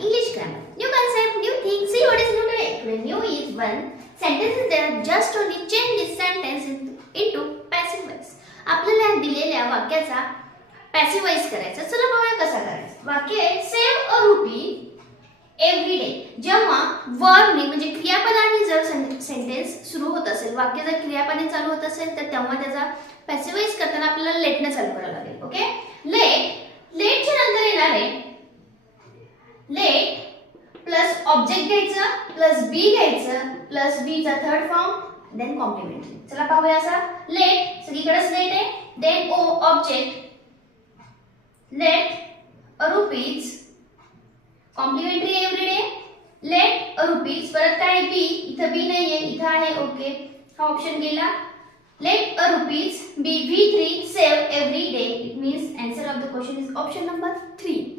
English grammar. New concept, new thing. See what is new today. Today new is one sentence is there. Just only change this sentence into passive voice. आपल्याला दिलेल्या वाक्याचा passive voice करायचा. चला बघूया कसा करायचा. वाक्य आहे save a rupee every day. जेव्हा वर्बने म्हणजे क्रियापदाने जर सेंटेन्स सुरू होत असेल, वाक्य जर क्रियापदाने चालू होत असेल तर तेव्हा त्याचा passive voice करताना आपल्याला लेटने चालू करावं लागेल. ओके, लेटच्या नंतर येणार आहे लेट प्लस ऑब्जेक्ट घ्यायचं प्लस बी घ्यायचं प्लस बी चा थर्ड फॉर्म देन कॉम्प्लिमेंटरी. चला पाहूया असा लेट सगळीकडेच लेट आहे then oh object late a rupees complimentary every day late a rupees परत काय बी इथं बी नाहीये इथं आहे ओके हा ऑप्शन गेला let a rupees be v3 save every day. It means answer of the question is option number 3.